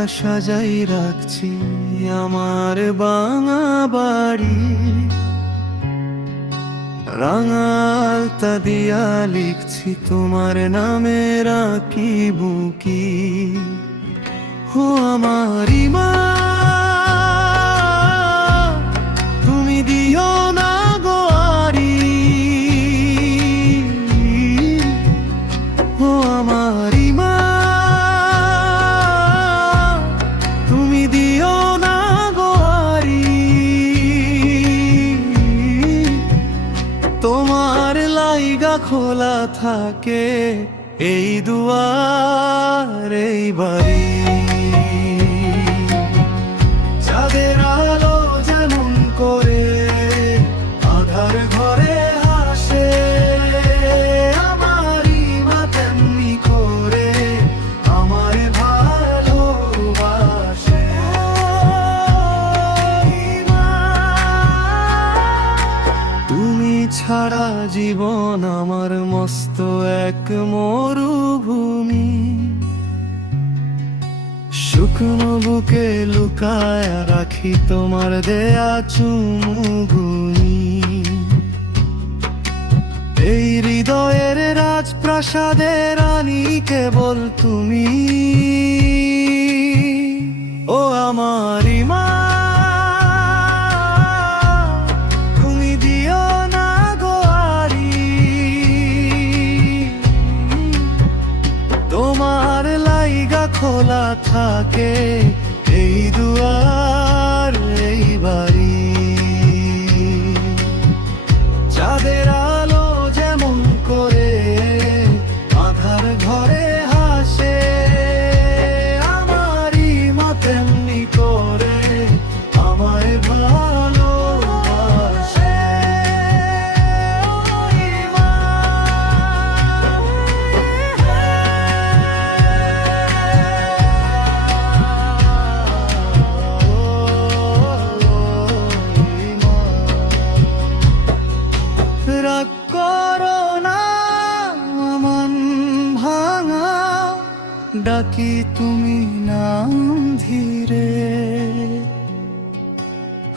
আলতা সাজাই রাখছি আমার বাঙা বাড়ি, রাঙা আলতা দিয়া লিখছি তোমার নামে রাখি বুকি। ও আমারি মা, তুমি দিও না গোয়ারি। ও আমারি মা, তুমি দিও না গোয়ারি। তোমার লাইগা খোলা থাকে এই দুয়ার এই বাড়ি। চাঁদের আলো যেমন করে আধার ঘরে হাসে, আমারই মা তেমনি করে আমার ভালোবাসে। তুমি ছাড়া জীবন আমার মস্ত এক মরুভূমি, শুকনো বুকে লুকায় রাখি তোমার দেয়া চুমুগুনি। এই হৃদয়ের রাজপ্রাসাদে রানী কেবল তুমি। ও আমারি মা, তুমি দিও না গোয়ারি। তোমার লাইগা খোলা থাকে এই দুয়ার এই বাড়ি। চাঁদের আলো যেমন করে আধার ঘরে হাসে, আমারই মা তেমনি করে আমায় ভালোবাসে। ওই মা, রাগ করো না মন ভাঙা, ডাকি তুমি নাম ধীরে।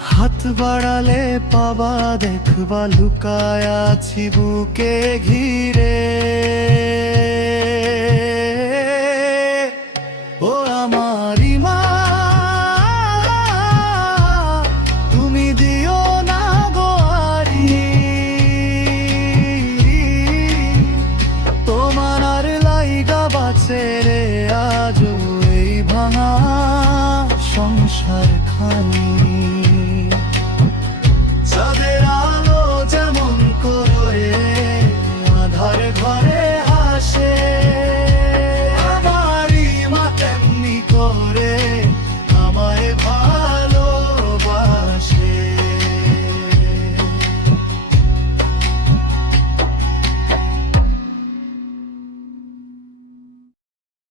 হাত বাড়ালে পাবা দেখবা লুকায় আছি বুকে ঘিরে। ও আমারি মা, তুমি দিও না গোয়ারি। তোমার আর লাইগা বাঁচে রে আজ এই ভাঙা সংসার খানি।